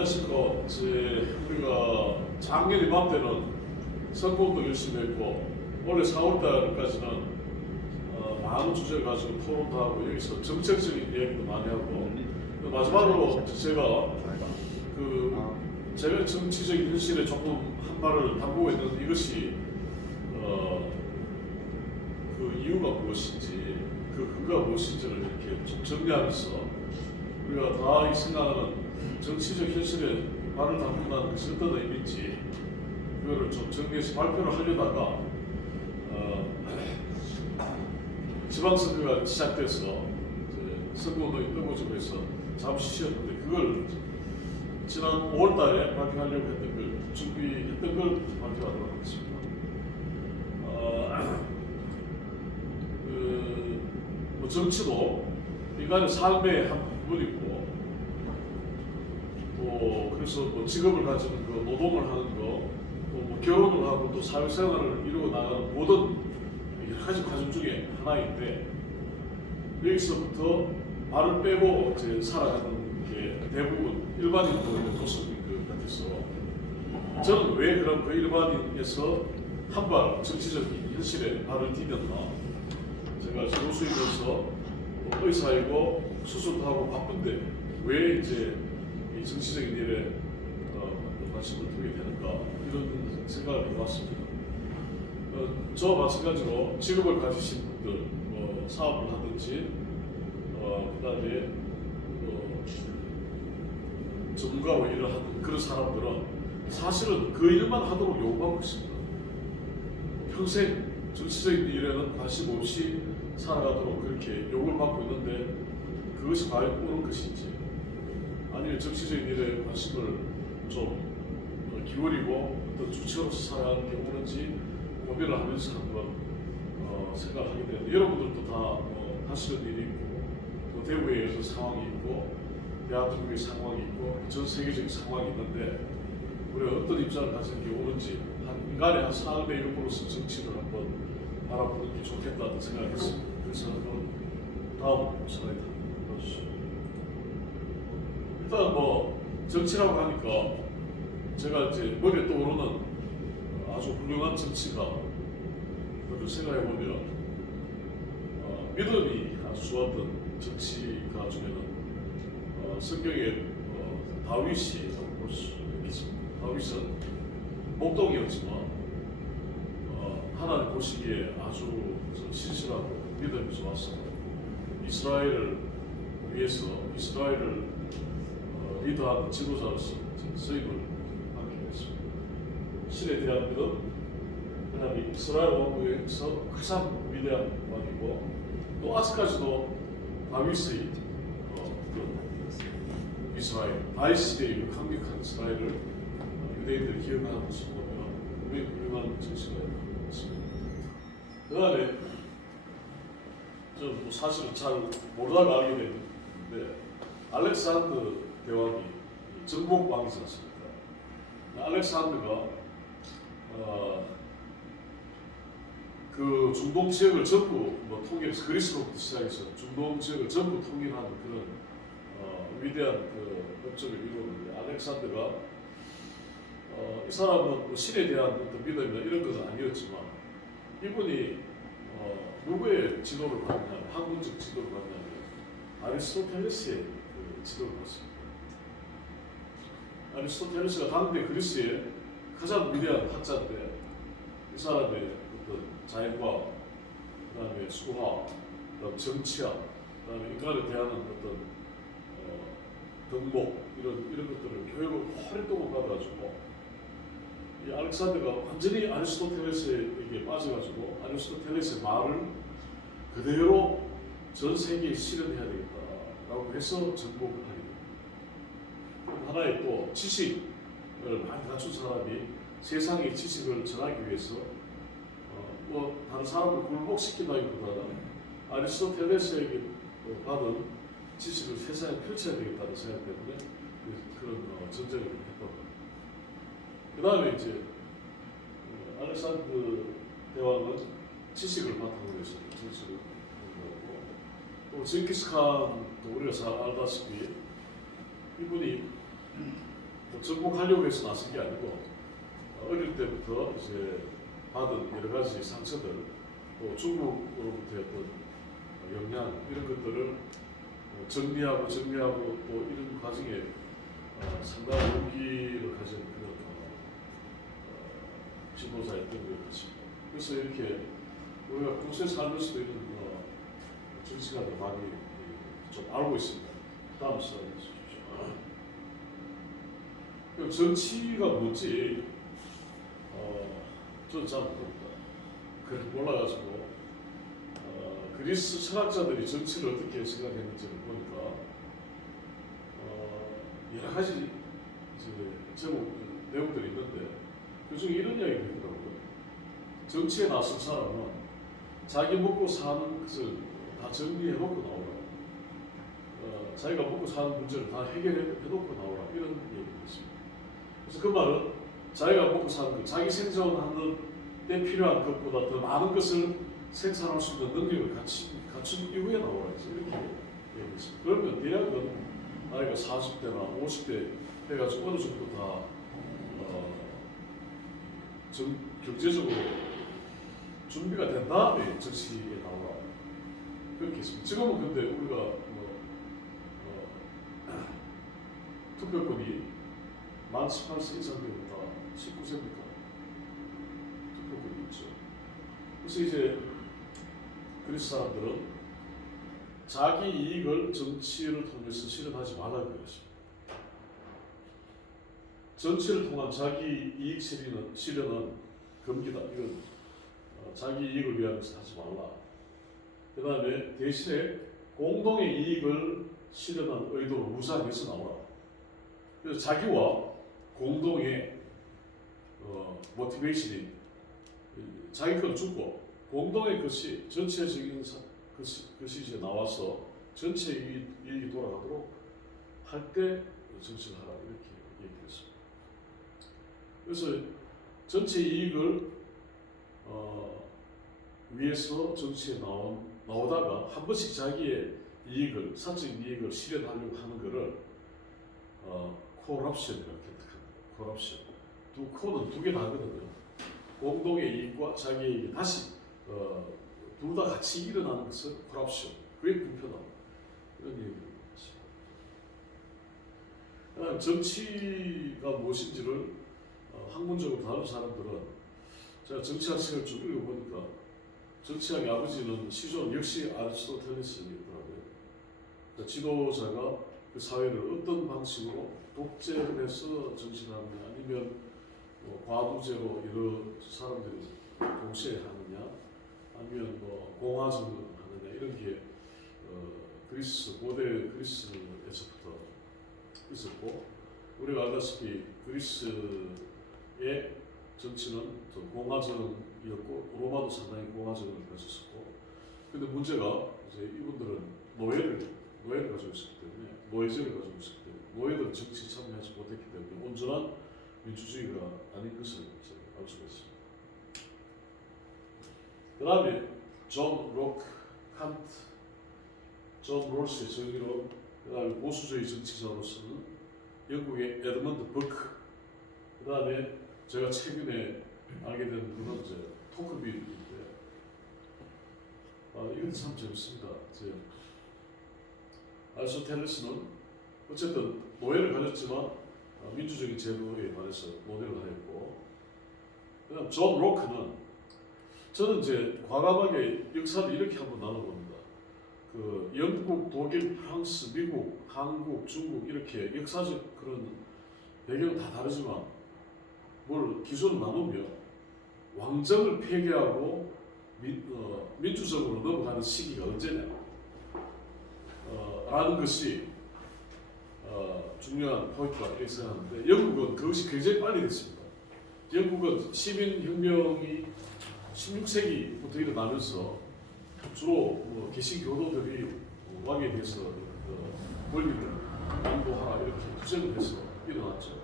안녕하십니까. 우리가 작년 이맘때는 선거운동 열심히 했고 올해 4월달까지는 많은 주제를 가지고 토론도 하고 여기서 정책적인 이야기도 많이 하고 마지막으로 제가 정치적인 현실에 조금 한 발을 담그고 있는 이것이 그 이유가 무엇인지 그 근거가 무엇인지를 이렇게 좀 정리하면서 우리가 다 이 생각하는 정치적 현실에 발을 담는다는 것이 어떤 의미인지 그거를 좀 정리해서 발표를 하려다가 지방선거가 시작돼서 선거운동이 뜨거워지고 해서 잠시 쉬었는데 그걸 지난 5월달에 발표하려고 했던 걸 준비했던 걸 발표하도록 하겠습니다. 뭐 정치도 인간의 삶의 한 부분이고 또 그래서 뭐 직업을 가지는 거, 노동을 하는 거, 또 뭐 결혼을 하고 또 사회생활을 이루어 나가는 모든 여러 가지 과정 중에 하나인데 여기서부터 발을 빼고 이제 살아가는 게 대부분 일반인들의 모습인 것 같아서 저는 왜 그런 그 일반인에서 한 발 정치적인 현실에 발을 디뎠나. 제가 교수이면서 의사이고 수술도 하고 바쁜데 왜 이제 이 정치적인 일에 관심을 두게 되는가 이런 생각을 해봤습니다. 저와 마찬가지로 직업을 가지신 분들, 뭐 사업을 하든지, 그다음에 전문가로 일을 하는 그런 사람들은 사실은 그 일만 하도록 요구하고 있습니다. 평생 정치적인 일에는 관심 없이 살아가도록 그렇게 요구를 받고 있는데 그것이 과연 옳은 것인지 아니면 정치적인 일에 관심을 좀 기울이고 어떤 주체로서 살아가는 게 옳은지 고민을 하면서 한번 생각하게 되는데 여러분들도 다 하시는 일이 있고 또 대구의 여러 상황이 있고 대한민국의 상황이 있고 전 세계적인 상황이 있는데 우리가 어떤 입장을 가지는 게 옳은지 한 인간의 한 삶의 일부로서 정치를 한번 바라보는 게 좋겠다는 생각을 했습니다. 그래서 한번 다음 슬라이드 보여주시죠. 일단 뭐 정치라고 하니까 제가 이제 머리에 떠오르는 아주 훌륭한 정치가 그걸 생각해보면 믿음이 아주 좋았던 정치가 중에는 성경의 다윗이라고 볼 수 있겠습니다. 다윗은 목동이었지만 하나님 보시기에 아주 신실하고 믿음이 좋았어. 이스라엘을 위해서 이스라엘을 리더하는 지도자로서 쓰임을 받게 됐습니다. 신에 대한 믿음, 그다음에 이스라엘 왕국에서 가장 위대한 왕이고 또 아직까지도 다윗의 이스라엘, 다윗 시대의 강력한 이스라엘을 유대인들이 기억하는 모습 보면 굉장히 훌륭한 정치가 있습니다. 그 다음에 좀 사실은 잘 모르다가 알게 됐는데 알렉산더 대왕이 정복 왕이지 않습니까? 알렉산더가 그 중동 지역을 전부 통일해서 그리스로부터 시작해서 중동 지역을 전부 통일하는 그런 위대한 그 업적을 이루었는데 알렉산더가 이 사람은 신에 대한 어떤 믿음이나 이런 것은 아니었지만 이분이 누구의 지도를 받냐면 학문적 지도를 받냐면 아리스토텔레스의 그 지도를 받습니다. 아리스토텔레스가 당대 그리스의 가장 위대한 학자인데 이 사람의 어떤 자연과학, 그다음에 수학, 그다음 정치학, 그다음에 인간에 대한 어떤 덕목 이런 것들을 교육을 오랫동안 받아가지고 이 알렉산더가 완전히 아리스토텔레스에게 빠져가지고 아리스토텔레스의 말을 그대로 전 세계에 실현해야 되겠다라고 해서 정복을 하게 됩니다. 하나의 또 지식을 많이 갖춘 사람이 세상의 지식을 전하기 위해서 뭐 다른 사람을 굴복시킨다기보다는 아리스토텔레스에게 받은 지식을 세상에 펼쳐야 되겠다는 생각 때문에 그런 전쟁을 했던 겁니다. 그 다음에 이제 알렉산더 대왕은 지식을 바탕으로 해서 정치를 공부하고 또 징기스칸도 우리가 잘 알다시피 이분이 정복하려고 해서 나선 게 아니고 어릴 때부터 이제 받은 여러 가지 상처들, 또 중국으로부터의 어떤 영향 이런 것들을 정리하고 또 이런 과정에 상당한 용기를 가진 그런 지도자였던 것 같습니다. 그래서 이렇게 우리가 평소에 살면서도 이런 정치가들 많이 좀 알고 있습니다. 다음 슬라이드 주십시오. 정치가 뭔지 저는 잘 모릅니다. 그걸 몰라가지고 그리스 철학자들이 정치를 어떻게 생각했는지를 보니까 여러 가지 제목 내용들이 있는데 그 중에 이런 이야기가 있더라고요. 정치에 나선 사람은 자기 먹고 사는 것을 다 정리해놓고 나오라. 자기가 먹고 사는 문제를 다 해결해놓고 나오라. 이런 얘기가 있습니다. 그래서 그 말은 자기가 먹고 사는 것, 자기 생존하는 데 필요한 것보다 더 많은 것을 생산할 수 있는 능력을 갖춘 이후에 나오라. 이렇게 얘기했습니다. 그러면 대략은 나이가 40대나 50대 돼가지고 어느 정도 다 경제적으로 준비가 된 다음에 정치에 나오라. 그렇게 했습니다. 지금은 근데 우리가 투표권이 만 18세 이상 되면 다 19세입니까? 투표권이 있죠. 그래서 이제 그리스 사람들은 자기 이익을 정치를 통해서 실현하지 말라고 그랬습니다. 정치를 통한 자기 이익 실현은 금기다. 이건 자기 이익을 위한 것을 하지 말라. 그 다음에 대신에 공동의 이익을 실현한 의도로 무장해서 나오라. 그래서 자기와 공동의 모티베이션이 자기 건 죽고 공동의 것이 전체적인 것이 이제 나와서 전체 이익이 돌아가도록 할 때 정치를 하라 이렇게 얘기했습니다. 그래서 전체 이익을 위해서 정치에 나오다가 한 번씩 자기의 이익을 사적인 이익을 실현하려고 하는 것을 코럽션이라고 기억합니다. 코럽션. 코는 두 개 다거든요. 공동의 이익과 자기의 이익이 다시 둘 다 같이 일어나는 것은 코럽션. 그게 불편하다. 이런 얘기입니다. 그다음 정치가 무엇인지를 학문적으로 다룬 사람들은 제가 정치학 책을 좀 읽어보니까 정치학의 아버지는 시존 역시 아리스토텔레스이더라고요. 그러니까 지도자가 그 사회를 어떤 방식으로 독재를 해서 정치를 하느냐 아니면 과두제로 여러 사람들이 동시에 하느냐 아니면 공화정을 하느냐 이런 게 고대 그리스에서부터 있었고 우리가 알다시피 그리스의 정치는 공화정이었고 로마도 상당히 공화정을 가졌었고 근데 문제가 이제 이분들은 노예를 가지고 있었기 때문에 노예제를 가지고 있었기 때문에 노예들은 정치에 참여하지 못했기 때문에 온전한 민주주의가 아닌 것을 이제 알 수가 있습니다. 그 다음에 존 록, 칸트, 존 롤스의 정의로 그 다음에 보수주의 정치자로서는 영국의 에드먼드 버크 그 다음에 제가 최근에 알게 된 분은 이제 토크빌인데 이건 참 재밌습니다. 아리스토텔레스는 어쨌든 노예를 가졌지만 민주적인 제도에 관해서 논의를 하였고 그다음 존 로크는 저는 이제 과감하게 역사를 이렇게 한번 나눠봅니다. 그 영국, 독일, 프랑스, 미국, 한국, 중국 이렇게 역사적 그런 배경은 다 다르지만 뭘 기준을 나누면 왕정을 폐기하고 민주적으로 넘어가는 시기가 언제냐 라는 것이 중요한 포인트가 있었는데 영국은 그것이 굉장히 빨리 됐습니다. 영국은 시민혁명이 16세기부터 일어나면서 주로 개신교도들이 왕에 대해서 권리를 양도하라 이렇게 투쟁을 해서 일어났죠.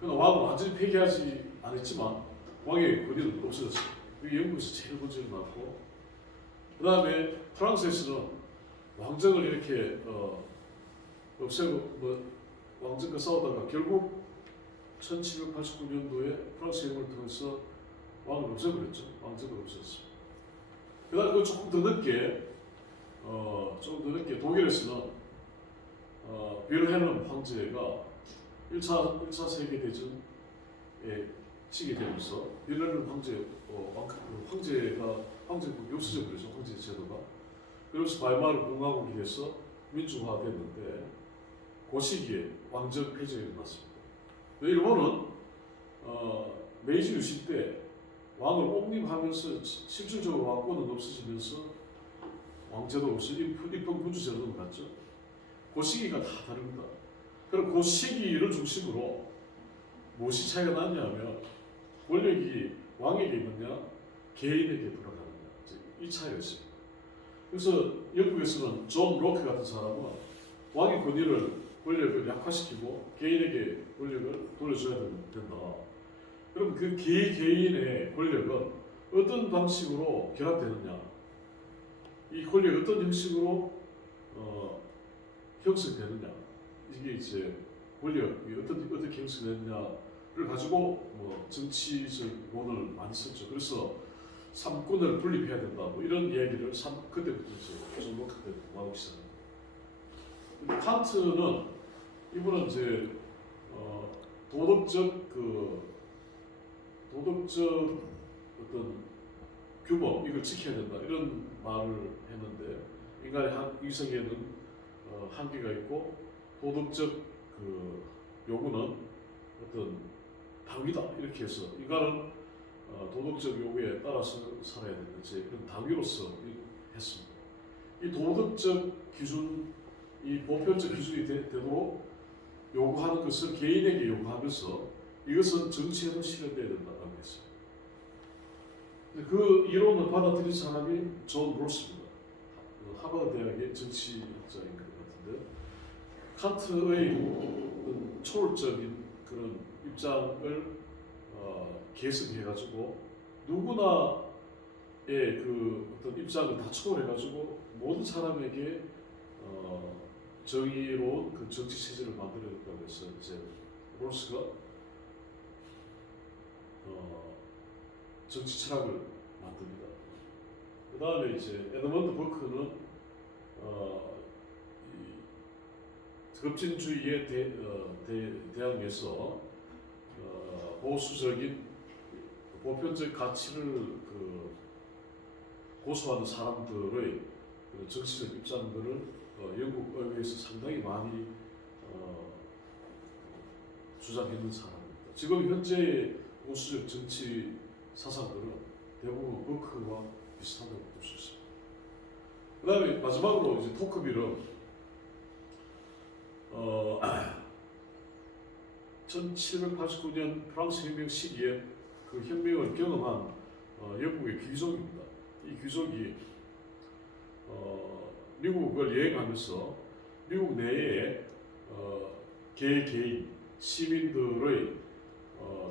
그러나 왕은 완전히 폐기하지 않았지만 왕의 권리는 없어졌어요. 그게 영국에서 제일 먼저 일어났고 그 다음에 프랑스에서는 왕정을 이렇게 없애고 왕정과 싸우다가 결국 1789년도에 프랑스 혁명을 통해서 왕을 없애버렸죠. 왕제도 없었습니다. 그다음 그 조금 더 늦게 독일에서는 빌헬름 황제가 1차 세계대전에 치게 되면서 빌헬름 황제국 욕설져 버렸죠. 황제 제도가. 그러면서 바이마르 공화국이 돼서 민주화됐는데 그 시기에 왕정 폐지가 일어났습니다. 일본은 메이지 유신 때 왕을 옹립하면서 실질적으로 왕권은 없어지면서 왕제도 없이 입헌군주제도로 갔죠. 그 시기가 다 다릅니다. 그럼 그 시기를 중심으로 무엇이 차이가 났냐면 권력이 왕에게 있느냐 개인에게 돌아가느냐 이 차이가 있습니다. 그래서 영국에서는 존 로크 같은 사람은 왕의 권력을 약화시키고 개인에게 권력을 돌려줘야 된다. 그럼 그 개인의 권력은 어떤 방식으로 결합되느냐, 이 권력이 어떤 형식으로 형성되느냐, 이게 이제 권력이 어떻게 형성되느냐를 가지고 정치적론을 많이 썼죠. 그래서 삼권을 분립해야 된다, 이런 이야기를 그때부터 이제 존 로크 때 나오기 시작합니다. 칸트는 이분은 이제 도덕적 어떤 규범 이걸 지켜야 된다 이런 말을 했는데 인간의 이성에는 한계가 있고 도덕적 요구는 어떤 당위다 이렇게 해서 인간은 도덕적 요구에 따라서 살아야 되는 그런 당위로서 했습니다. 이 도덕적 기준, 이 보편적 기준이 되도록 요구하는 것을 개인에게 요구하면서 이것은 정치에도 실현돼야 된다고 했습니다. 그 이론을 받아들인 사람이 존 롤스입니다. 하버드 대학의 정치학자인 것 같은데 칸트의 초월적인 그런 입장을 계승해가지고 누구나의 그 어떤 입장을 다 초월해가지고 모든 사람에게 정의로운 그 정치 체제를 만들어냈다고 해서 이제 롤스가 정치 철학을 만듭니다. 그 다음에 이제 에드먼드 버크는 급진주의에 대항해서 보수적인 보편적 가치를 고수하는 사람들의 정치적 입장들을 영국 의회에서 상당히 많이 주장했는 사람입니다. 지금 현재의 보수적 정치 사상들은 대부분 버크와 비슷하다고 볼 수 있습니다. 그 다음에 마지막으로 이제 토크빌은 1789년 프랑스 혁명 시기에 그 혁명을 경험한 영국의 귀족입니다. 이 귀족이 미국을 여행하면서 미국 내에 개인, 시민들의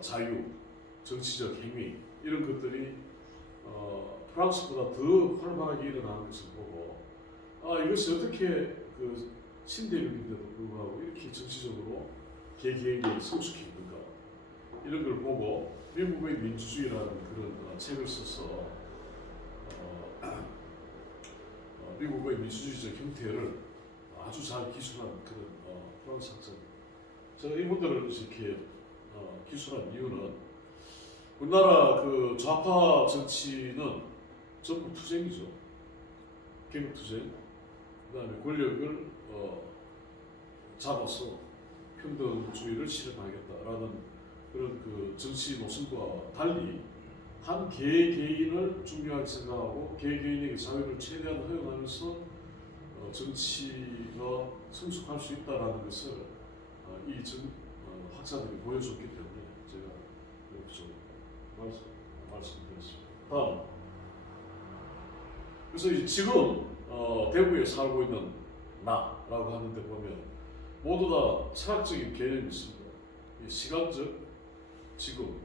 자유, 정치적 행위 이런 것들이 프랑스보다 더 활발하게 일어나는 것을 보고 이것이 어떻게 그 신대륙인데도 불구하고 이렇게 정치적으로 개개인이 성숙했는가 이런 걸 보고 미국의 민주주의라는 그런 책을 써서 미국의 민주주의적 형태를 아주 잘 기술한 그런 프랑스 학자입니다. 제가 이분들을 이렇게 기술한 이유는 우리나라 그 좌파 정치는 전부 투쟁이죠. 계급투쟁. 그다음에 권력을 잡아서 평등주의를 실현하겠다라는 그런 그 정치 노선과 달리 한 개인을 중요하게 생각하고 개인에게 자유를 최대한 허용하면서 정치가 성숙할 수 있다라는 것을 학자들이 보여줬기 때문에 제가 이렇게 좀 말씀드렸습니다. 다음. 그래서 지금 대구에 살고 있는 나라고 하는데 보면 모두 다 철학적인 개념이 있습니다. 시간적 지금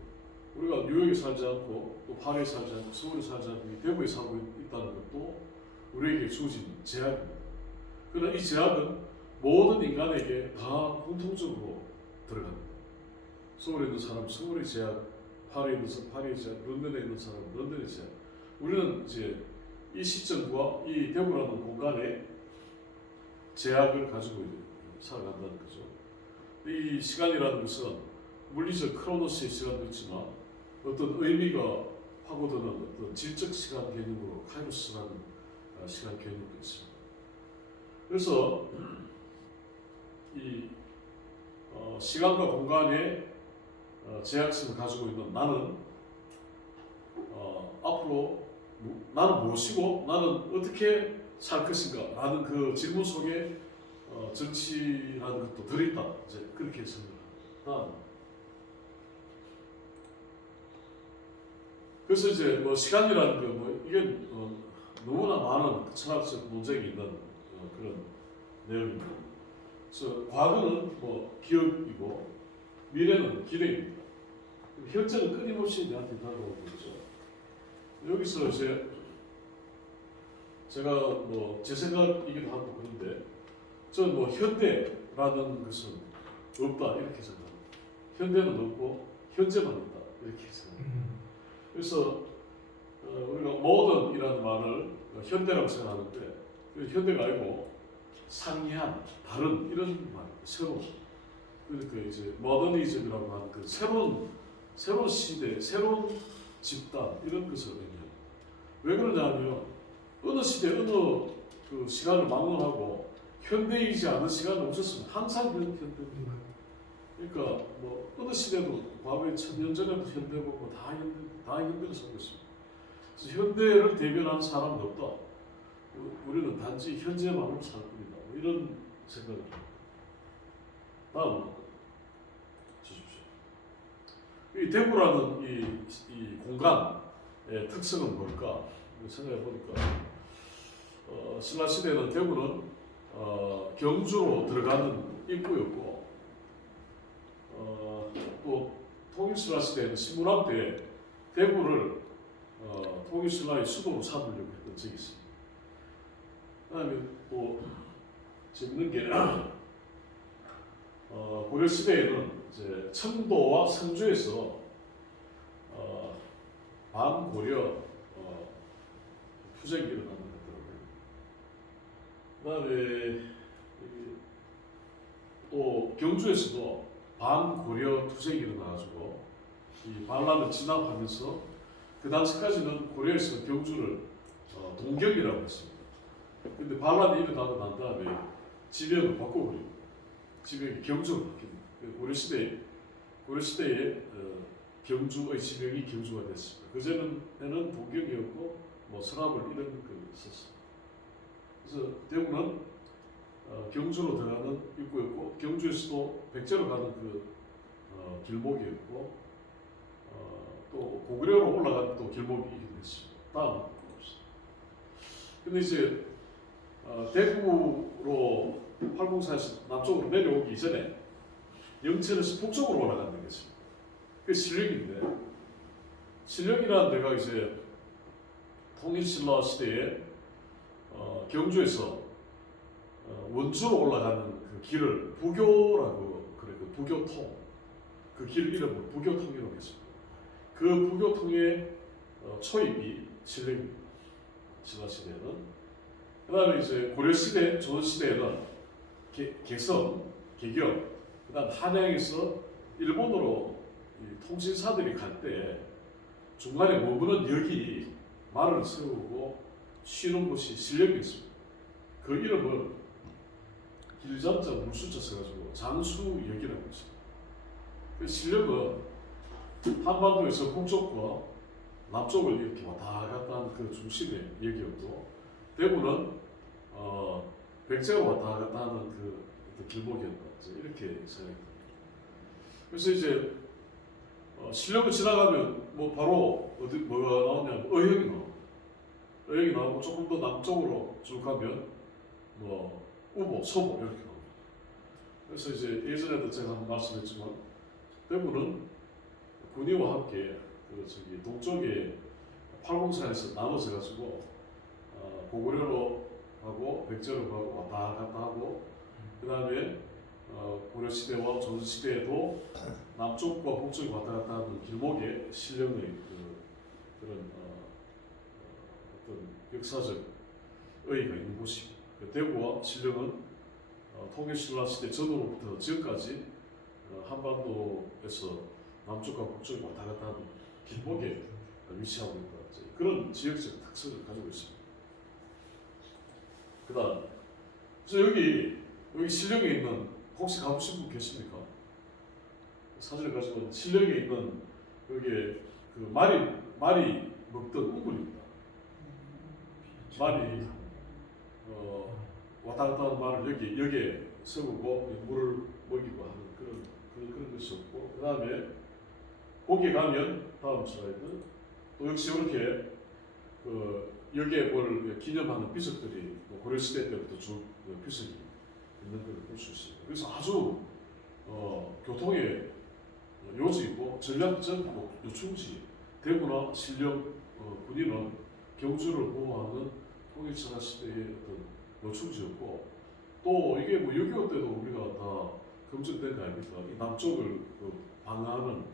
우리가 뉴욕에 살지 않고 또 파리에 살지 않고 서울에 살지 않고 대구에 살고 있다는 것도 우리에게 주어진 제약입니다. 그러나 이 제약은 모든 인간에게 다 공통적으로 들어갑니다. 서울에 있는 사람 서울의 제약, 파리에 있는 사람 파리의 제약, 런던에 있는 사람 런던의 제약. 우리는 이제 이 시점과 이 대구라는 공간에 제약을 가지고 이제 살아간다는 거죠. 이 시간이라는 것은 물리적 크로노스의 시간도 있지만 어떤 의미가 파고드는 어떤 질적 시간 개념으로 카이로스라는 시간 개념도 있습니다. 그래서 이 시간과 공간의 제약성을 가지고 있는 나는 앞으로 나는 무엇이고 나는 어떻게 살 것인가 라는 그 질문 속에 정치라는 것도 들어있다. 이제 그렇게 생각합니다. 그래서 이제 뭐 시간이라는 거 뭐 이게 너무나 많은 철학적 논쟁이 있는 그런 내용입니다. 그래서 과거는 뭐 기억이고 미래는 기대입니다. 현재는 끊임없이 내한테 다가오고 있죠. 여기서 이제 제가 뭐 제 생각이기도 하고 그런데 저는 뭐 현대라는 것은 없다 이렇게 생각합니다. 현대는 없고 현재만 있다 이렇게 생각합니다. 그래서 우리가 모던이라는 말을 현대라고 생각하는데 현대가 아니고 상이한, 다른 이런 말, 새로운. 그러니까 이제 모더니즘이라고 하는 그 새로운 시대, 새로운 집단 이런 것을 의미해요. 왜 그러냐면 어느 시대, 어느 그 시간을 막론하고 현대이지 않은 시간은 없었습니다. 항상 현대입니다. 그러니까 뭐 어느 시대도 과거에 1000년 전에도 현대고 뭐 다 현대를 살고 있습니다. 그래서 현대를 대변하는 사람은 없다. 우리는 단지 현재만으로 살 뿐이다. 뭐 이런 생각을 합니다. 다음 주십시오. 이 대구라는 이 공간의 특성은 뭘까? 생각해 보니까 신라 시대는 대구는 경주로 들어가는 입구였고 또 통일신라 시대에는 신문학 때 대구를 통일신라의 수도로 삼으려고 했던 적이 있습니다. 그다음에 또 재밌는 게 고려 시대에는 이제 청도와 성주에서 반고려 투쟁이 일어나는 것 같더라고요. 그다음에 또 경주에서도 반고려 투쟁이 일어나가지고 이 반란을 진압하면서 그 당시까지는 고려에서 경주를 동경이라고 했습니다. 근데 반란이 일어나고 난 다음에 지명을 바꿔버립니다. 지명이 경주로 바뀝니다. 고려 시대에 경주의 지명이 경주가 됐습니다. 그전에는 동경이었고 뭐 서랍을 이런 거 썼습니다. 그래서 대구는 경주로 들어가는 입구였고 경주에서도 백제로 가는 그 길목이었고 또 고구려로 올라가는 또 길목이 됐습니다. 다음 봅시다. 근데 이제 대구로 팔공사에서 남쪽으로 내려오기 이전에 영천에서 북쪽으로 올라가는 것입니다. 그 신력인데 신력이라는 데가 이제 통일신라 시대에 경주에서 원주로 올라가는 그 길을 부교라고 그래, 그 부교통 그 길 이름을 부교통이라고 했습니다. 그 부교통의 초입이 신력입니다. 신라 시대에는. 그다음에 이제 고려 시대, 조선 시대에는 개성, 개경, 그다음 한양에서 일본으로 통신사들이 갈 때 중간에 머무는 역이 말을 세우고 쉬는 곳이 신력이었습니다. 그 이름을 길전자 물수자 써가지고 장수역이라고 했습니다. 그 신력은 한반도에서 북쪽과 남쪽을 이렇게 왔다 갔다 하는 그 중심의 역이었고 대구는 백제가 왔다 갔다 하는 그 길목이었다. 이렇게 생각합니다. 그래서 이제 신력을 지나가면 뭐 바로 어디 뭐가 나오냐면 의형이 나옵니다. 의형이 나오고 조금 더 남쪽으로 쭉 가면 뭐 우보, 소보 이렇게 나옵니다. 그래서 이제 예전에도 제가 한번 말씀했지만 대구는 군의와 함께 그 저기 동쪽에 팔공사에서 나눠져 가지고 고구려로 하고 백제로 가고 왔다 갔다 하고 그 다음에 고려시대와 조선시대에도 남쪽과 북쪽이 왔다 갔다 하는 길목에 신령의 그런 어떤 역사적 의의가 있는 곳입니다. 대구와 신령은 통일신라 시대 전후로부터 지금까지 한반도에서 남쪽과 북쪽이 왔다 갔다 하는 길목에 위치하고 있다. 그런 지역적 특성을 가지고 있습니다. 그다음, 그래서 여기 신령에 있는 혹시 가보신 분 계십니까? 사진을 가지고 신령에 있는 여기에 그 말이 먹던 우물입니다. 말이 왔다 갔다 하는 말을 여기에 세우고 물을 먹이고 하는 그런 것이 없고, 그 다음에 거기에 가면 다음 슬라이드 또 역시 이렇게 여기에 뭘 기념하는 비석들이 고려시대 때부터 쭉 비석이 있는 걸 볼 수 있습니다. 그래서 아주 교통의 요지이고 전략적 요충지, 대구나 신령 군인은 경주를 보호하는 통일신라 시대의 어떤 요충지였고, 또 이게 뭐 6.25 때도 우리가 다 검증된 거 아닙니까? 이 남쪽을 방어하는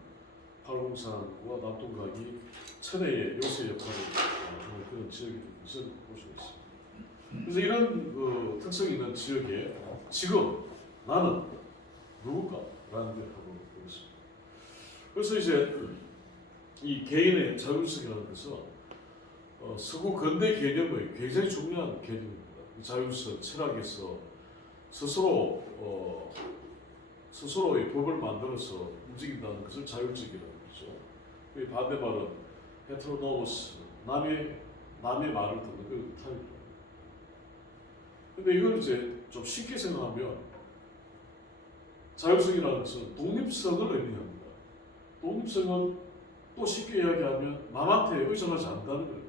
팔공산과 남동각이 천혜의 요새 역할을 하는 그런 지역인 것을 볼 수 있습니다. 그래서 이런 특성이 있는 지역에 지금 나는 누굴까라는 걸 하고 있습니다. 그래서 이제 이 개인의 자율성이라는 것은 서구 근대 개념의 굉장히 중요한 개념입니다. 자율성 철학에서 스스로의 법을 만들어서 움직인다는 것을 자율적이라는 거죠. 그 반대말은 헤테로노머스, 남의 말을 듣는 그 타입입니다. 근데 이걸 이제 좀 쉽게 생각하면 자율성이라는 것은 독립성을 의미합니다. 독립성은 또 쉽게 이야기하면 남한테 의존하지 않는다는 걸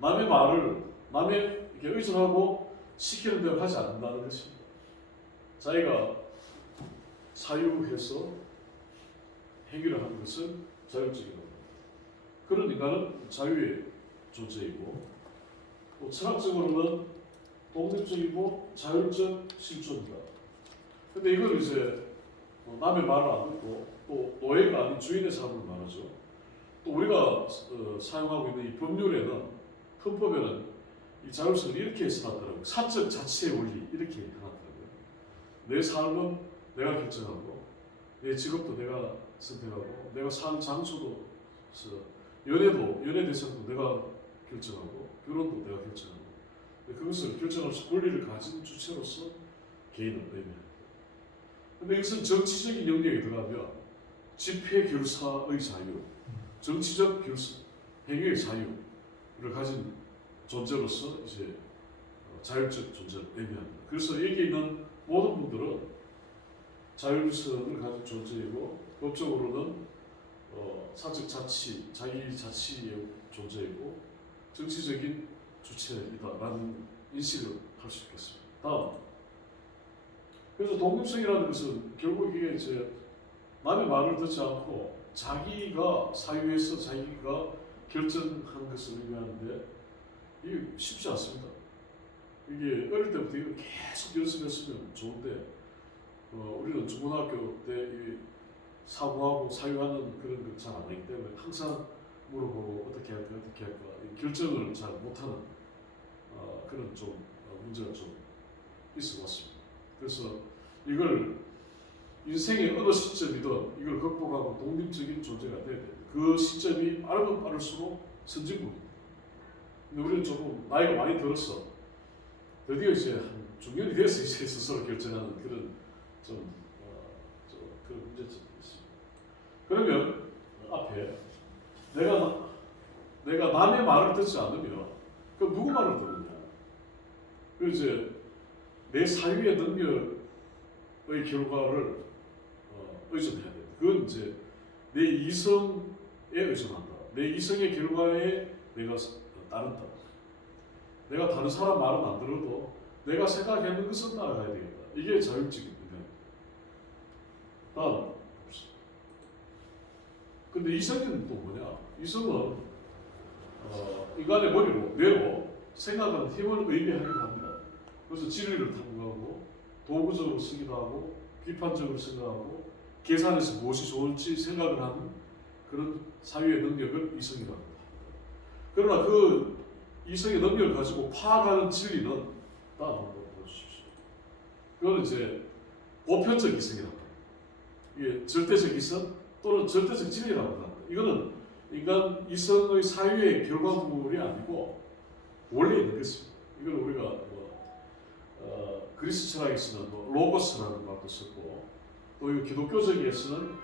말하거든요. 남에게 의존하고 시키는 대로 하지 않는다는 것입니다. 자기가 사유해서 행위를 하는 것은 자율적이라고 합니다. 그런 인간은 자유의 존재이고, 또 철학적으로는 독립적이고 자율적 실존이다. 근데 이걸 이제 남의 말을 안 듣고 또 노예가 아닌 주인의 삶을 말하죠. 또 우리가 사용하고 있는 이 법률에는, 헌법에는 이 자율성을 이렇게 써놨더라고요. 사적 자치의 원리 이렇게 해놨더라고요. 내 삶은 내가 결정하고, 내 직업도 내가 선택하고, 내가 사는 장소도, 연애 대상도 내가 결정하고, 결혼도 내가 결정하고, 그것을 결정할 수 권리를 가진 주체로서 개인을 의미합니다. 근데 이것은 정치적인 영역에 들어가면 집회 결사의 자유, 정치적 행위의 자유를 가진 존재로서 이제 자율적 존재를 의미합니다. 그래서 여기 있는 모든 분들은 자율성을 가진 존재이고, 법적으로는 사적 자치, 자기 자치의 존재이고, 정치적인 주체이다라는 인식을 할 수 있겠습니다. 다음, 그래서 독립성이라는 것은 결국 이게 이제 남의 말을 듣지 않고 자기가 사유해서 자기가 결정한 것을 의미하는데, 이게 쉽지 않습니다. 이게 어릴 때부터 이걸 계속 연습했으면 좋은데, 우리는 중고등학교 때 사고하고 사유하는 그런 걸 잘 안 하기 때문에 항상 물어보고 어떻게 할까 결정을 잘 못하는 그런 좀 문제가 좀 있어 왔습니다. 그래서 이걸 인생의 어느 시점이든 이걸 극복하고 독립적인 존재가 돼야 됩니다. 그 시점이 빠르면 빠를수록 선진국입니다. 근데 우리는 조금 나이가 많이 들어서 드디어 이제 한 중년이 돼서 이제 스스로 결정하는 그런 그런 문제점이 있습니다. 그러면 앞에 내가 남의 말을 듣지 않으면 그럼 누구 말을 듣느냐? 그 이제 내 사유의 능력의 결과를 의존해야 돼요. 그건 이제 내 이성에 의존한다. 내 이성의 결과에 내가 따른다. 내가 다른 사람 말은 안 들어도 내가 생각하는 것은 따라가야 되겠다. 이게 자율적인 능력. 다음 봅시다. 근데 이성은 또 뭐냐? 이성은 인간의 뇌로 생각하는 힘을 의미하기도 합니다. 그래서 진리를 탐구하고 도구적으로 쓰기도 하고 비판적으로 생각하고 계산해서 무엇이 좋을지 생각을 하는 그런 사유의 능력을 이성이라고 합니다. 그러나 그 이성의 능력을 가지고 파악하는 진리는 한번 보여주십시오. 그거는 이제 보편적 이성이라고 합니다. 이게 절대적 이성 또는 절대적 진리라고 합니다. 이거는 인간 이성의 사유의 결과물이 아니고 원래 있는 것입니다. 이걸 우리가 그리스 철학에서는 로고스라는 말도 썼고 또 이 기독교적에서는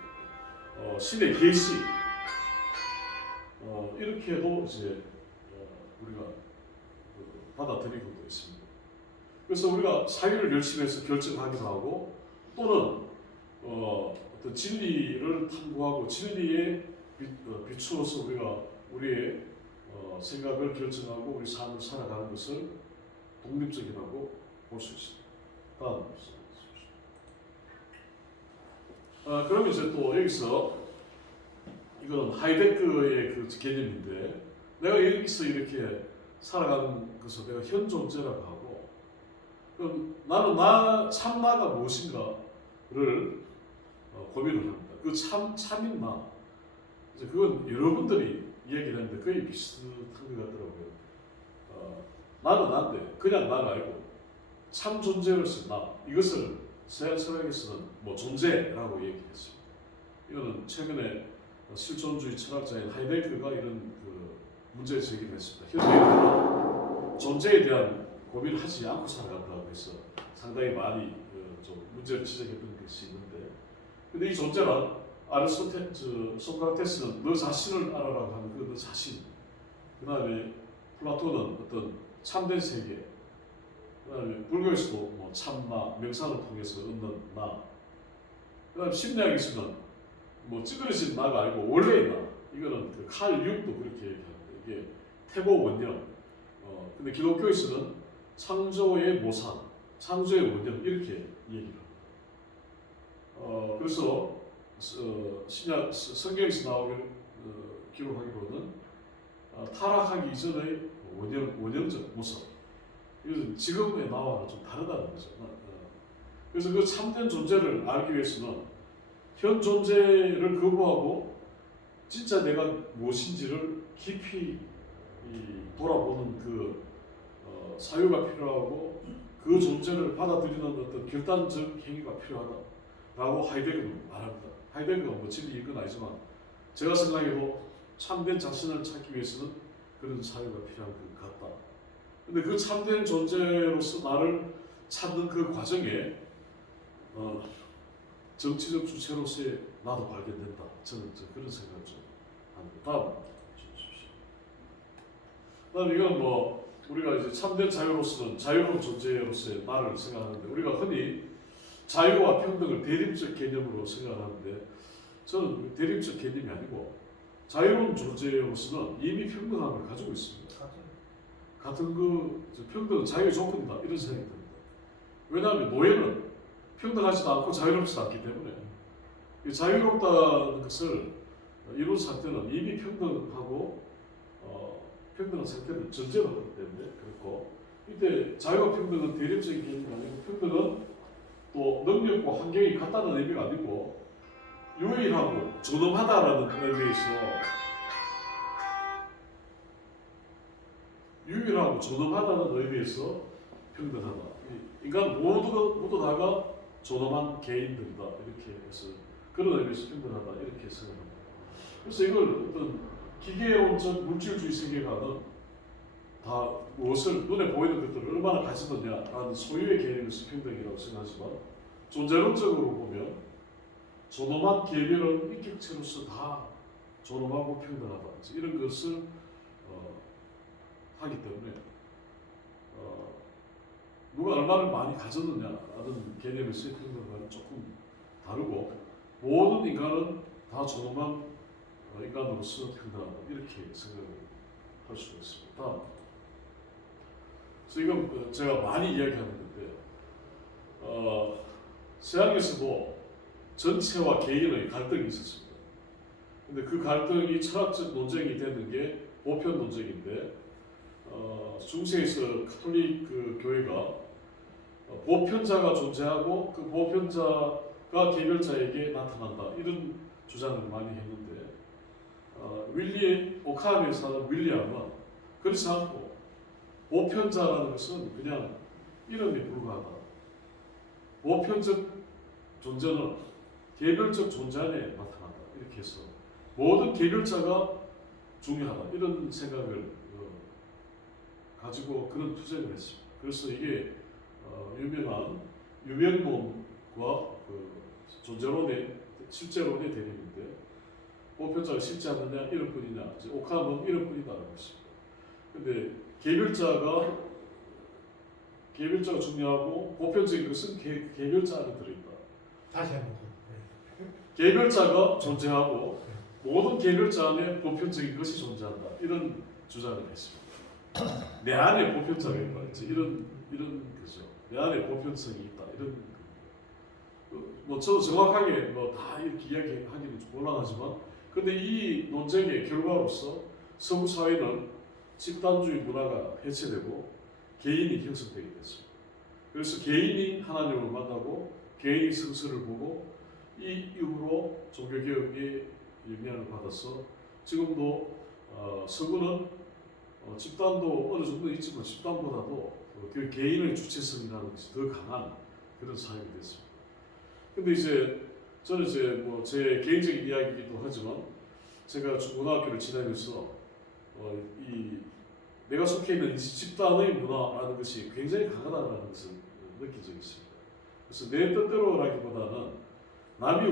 신의 계시 이렇게도 이제 우리가 받아들이고도 있습니다. 그래서 우리가 사유를 열심히 해서 결정하기도 하고 또는 어떤 진리를 탐구하고 진리에 비추어서 우리가 우리의 생각을 결정하고 우리 삶을 살아가는 것을 독립적이라고 볼 수 있습니다. 다음 보십시오. 그럼 이제 또 여기서 이거는 하이데크의 그 개념인데 내가 여기서 이렇게 살아가는 것을 내가 현 존재라고 하고 그럼 나는 참나가 무엇인가를 고민을 합니다. 그 참인 나 이제 그건 여러분들이 이야기를 했는데 거의 비슷한 것 같더라고요. 나는 난데 그냥 나를 알고 참 존재로서 나 이것을 서양 철학에서는 존재라고 얘기했습니다. 이거는 최근에 실존주의 철학자인 하이데크가 이런 그 문제 제기를 했습니다. 현대인은 존재에 대한 고민을 하지 않고 살아간다고 해서 상당히 많이 좀 문제를 지적했던 것이 있는데, 근데 이 존재란 소크라테스는 너 자신을 알아라고 하는 그 너 자신, 그 다음에 플라톤은 어떤 참된 세계, 그 다음에 불교에서도 참나, 명상을 통해서 얻는 나, 그 다음에 심리학에서는 찌그러진 나가 아니고 원래의 나, 이거는 그 칼 융도 그렇게 얘기합니다. 이게 태고 원령. 근데 기독교에서는 창조의 모산, 창조의 원령 이렇게 얘기를 합니다. 그래서 성경에서 나오는 기록하기로는 타락하기 이전의 원형적 모습. 이것은 지금의 나와는 좀 다르다는 거죠. 그래서 그 참된 존재를 알기 위해서는 현 존재를 거부하고 진짜 내가 무엇인지를 깊이 돌아보는 그 사유가 필요하고 그 존재를 받아들이는 어떤 결단적 행위가 필요하다라고 하이데거는 말합니다. 하이데거가 진리 이건 아니지만 제가 생각해도 참된 자신을 찾기 위해서는 그런 사유가 필요한 것 같다. 근데 그 참된 존재로서 나를 찾는 그 과정에 정치적 주체로서의 나도 발견된다. 저는 그런 생각을 좀 합니다. 다음 주십시오. 다음 이건 우리가 이제 참된 자유로서는 자유로운 존재로서의 나를 생각하는데 우리가 흔히 자유와 평등을 대립적 개념으로 생각하는데 저는 대립적 개념이 아니고 자유로운 존재로서는 이미 평등함을 가지고 있습니다. 같은 평등은 자유의 조건이다 이런 생각이 듭니다. 왜냐하면 노예는 평등하지도 않고 자유롭지도 않기 때문에 자유롭다는 것을 이룬 상태는 이미 평등하고 평등한 상태를 전제로 하기 때문에 그렇고 이때 자유와 평등은 대립적인 개념이 아니고 평등은 또 능력과 환경이 같다는 의미가 아니고 유일하고 존엄하다라는 의미에서 유일하고 존엄하다는 의미에서 평등하다. 인간 모두 다가 존엄한 개인들이다. 이렇게 해서 그런 의미에서 평등하다. 이렇게 생각합니다. 그래서 이걸 어떤 기계론적 물질주의 세계관은 다 무엇을 눈에 보이는 것들을 얼마나 가지느냐라는 소유의 개념에서 평등이라고 생각하지만 존재론적으로 보면 존엄한 개별은 인격체로서 다 존엄하고 평등하다. 이런 것을 하기 때문에 누가 얼마를 많이 가졌느냐라는 개념에서의 평등과는 조금 다르고 모든 인간은 다 존엄한 인간으로서 평등하다 이렇게 생각을 할 수가 있습니다. 다음. 그래서 이건 제가 많이 이야기하는 건데요. 서양에서도 전체와 개인의 갈등이 있었습니다. 근데 그 갈등이 철학적 논쟁이 되는 게 보편 논쟁인데 중세에서 카톨릭 그 교회가 보편자가 존재하고 그 보편자가 개별자에게 나타난다 이런 주장을 많이 했는데 윌리 오카함에 사는 윌리엄은 그렇지 않고 보편자라는 것은 그냥 이름에 불과하다. 보편적 존재는 개별적 존재 안에 나타난다. 이렇게 해서 모든 개별자가 중요하다. 이런 생각을 가지고 그런 투쟁을 했습니다. 그래서 이게 유명한 유명론과 그 존재론의 실제론의 대립인데 보편자가 실제하느냐 이름뿐이냐 이제 오카함은 이름뿐이다라고 했습니다. 근데 개별자가 중요하고 보편적인 것은 개별자 안에 들어있다. 다시 한번. 개별자가 존재하고 모든 개별자 안에 보편적인 것이 존재한다. 이런 주장을 했습니다. 내 안에 보편자가 있다. 이런 거죠. 내 안에 보편성이 있다. 이런 뭐 저도 정확하게 뭐 다 이렇게 이야기하기는 좀 곤란하지만, 근데 이 논쟁의 결과로서 서구 사회는 집단주의 문화가 해체되고 개인이 형성되게 됐습니다. 그래서 개인이 하나님을 만나고 개인이 성서를 보고 이 이후로 종교개혁의 영향을 받아서 지금도 서구는 집단도 어느 정도 있지만 집단보다도 그 개인의 주체성이라는 것이 더 강한 그런 사회가 됐습니다. 근데 이제 저는 이제 뭐 제 개인적인 이야기이기도 하지만 제가 중고등학교를 지나면서 이 내가 속해 있는 이 집단의 문화라는 것이 굉장히 강하다는 것을 느낀 적이 있습니다. 그래서 내 뜻대로라기보다는 남이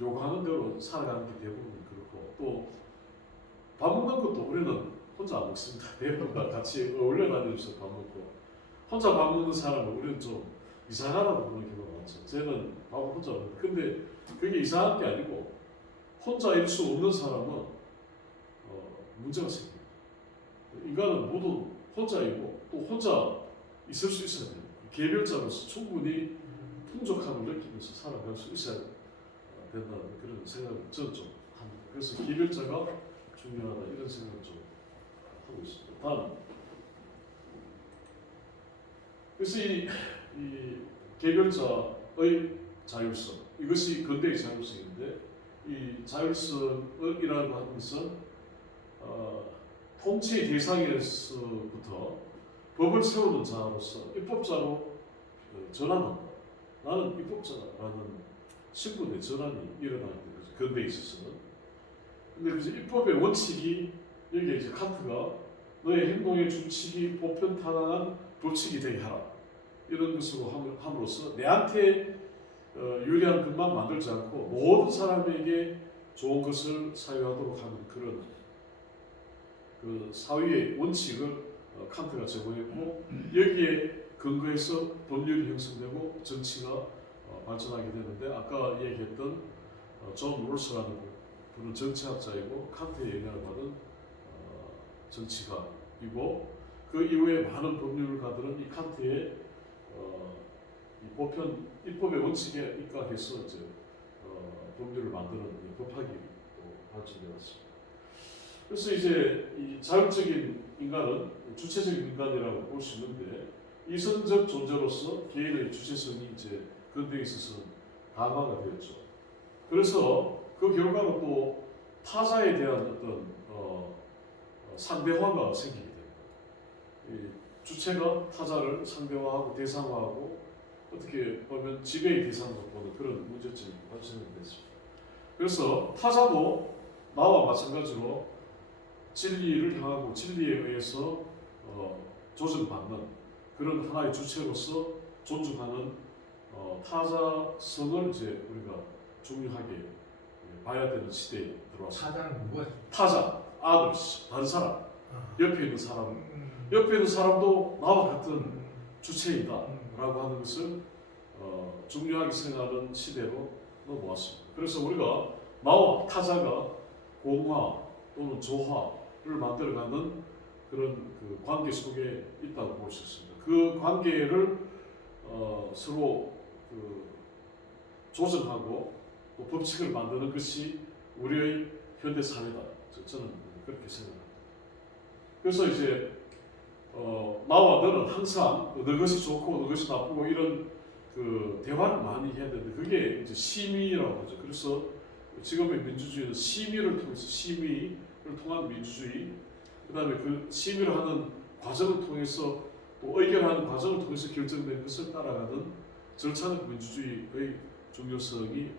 요구하는 대로 살아가는 게 대부분 그렇고, 또 밥 먹는 것도 우리는 혼자 안 먹습니다. 대부분과 같이 어울려 다니면서 밥 먹고, 혼자 밥 먹는 사람은 우리는 좀 이상하다고 보는 경우가 많죠. 저는 밥을 혼자 먹는데, 근데 그게 이상한 게 아니고 혼자일 수 없는 사람은 문제가 생깁니다. 인간은 모두 혼자이고 또 혼자 있을 수 있어야 돼요. 개별자로서 충분히 풍족함을 느끼면서 살아갈 수 있어야 된다는 그런 생각을 저는 좀 합니다. 그래서 개별자가 중요하다 이런 생각을 좀 하고 있습니다. 다음, 그래서 이 개별자의 자율성, 이것이 근대의 자율성인데, 이 자율성이라고 하는 것은 통치의 대상에서부터 법을 세우는 자로서 입법자로 전환한다. 나는 입법자라는 신분의 전환이 일어나게 되는 거죠. 근대에 있어서는. 근데 그 입법의 원칙이, 여기에 이제 칸트가 너의 행동의 준칙이 보편타당한 법칙이 되게 하라, 이런 것으로 함으로써 내한테 유리한 것만 만들지 않고 모든 사람에게 좋은 것을 사유하도록 하는 그런 그 사회의 원칙을 칸트가 제공했고, 여기에 근거해서 법률이 형성되고 정치가 발전하게 되는데, 아까 얘기했던 존 롤스라는 분은 정치학자이고 칸트의 영향을 받은 정치가이고, 그 이후에 많은 법률가들은 이 칸트의 이 보편 입법의 원칙에 입각해서 이제 법률을 만드는 법학이 또 발전되었습니다. 그래서 이제 이 자율적인 인간은 주체적인 인간이라고 볼 수 있는데, 이성적 존재로서 개인의 주체성이 이제 근대에 있어서는 강화가 되었죠. 그래서 그 결과로 또 타자에 대한 어떤 상대화가 생기게 됩니다. 주체가 타자를 상대화하고 대상화하고 어떻게 보면 지배의 대상으로 보는 그런 문제점이 발생됐습니다. 그래서 타자도 나와 마찬가지로 진리를 향하고 진리에 의해서 조정받는 그런 하나의 주체로서 존중하는 타자성을 이제 우리가 중요하게 봐야 되는 시대에 들어왔습니다. 타자는 누구야? 타자, others, 다른 사람, 옆에 있는 사람, 옆에 있는 사람도 나와 같은 주체이다라고 하는 것을 중요하게 생각하는 시대로 넘어왔습니다. 그래서 우리가 나와 타자가 공화 또는 조화를 만들어가는 그런 그 관계 속에 있다고 볼 수 있습니다. 그 관계를 서로 그 조정하고 또 법칙을 만드는 것이 우리의 현대 사회다. 저는 그렇게 생각합니다. 그래서 이제 나와 너는 항상 너 것이 좋고 너 것이 나쁘고 이런 그 대화를 많이 해야 되는데 그게 이제 심의라고 하죠. 그래서 지금의 민주주의는 심의를 통해서 심의를 통한 민주주의, 그다음에 그 심의를 하는 과정을 통해서 또 의결하는 과정을 통해서 결정된 것을 따라가는 절차적 민주주의의 중요성이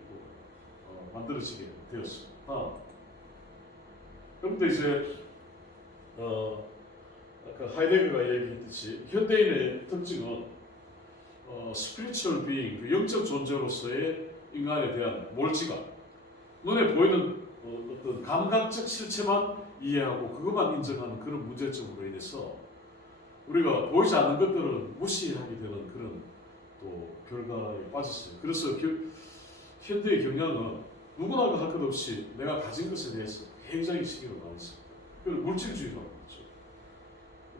만들어지게 되었습니다. 그런데 이제 아까 하이데거가 얘기했듯이 현대인의 특징은 spiritual being, 그 영적 존재로서의 인간에 대한 몰지각, 눈에 보이는 어떤 감각적 실체만 이해하고 그것만 인정하는 그런 문제점으로 인해서 우리가 보이지 않는 것들은 무시하게 되는 그런 또 결과에 빠졌어요. 그래서 현대의 경향은 누구나가 할 것 없이 내가 가진 것에 대해서 굉장히 신경을 많이 씁니다. 그걸 물질주의라고 하죠.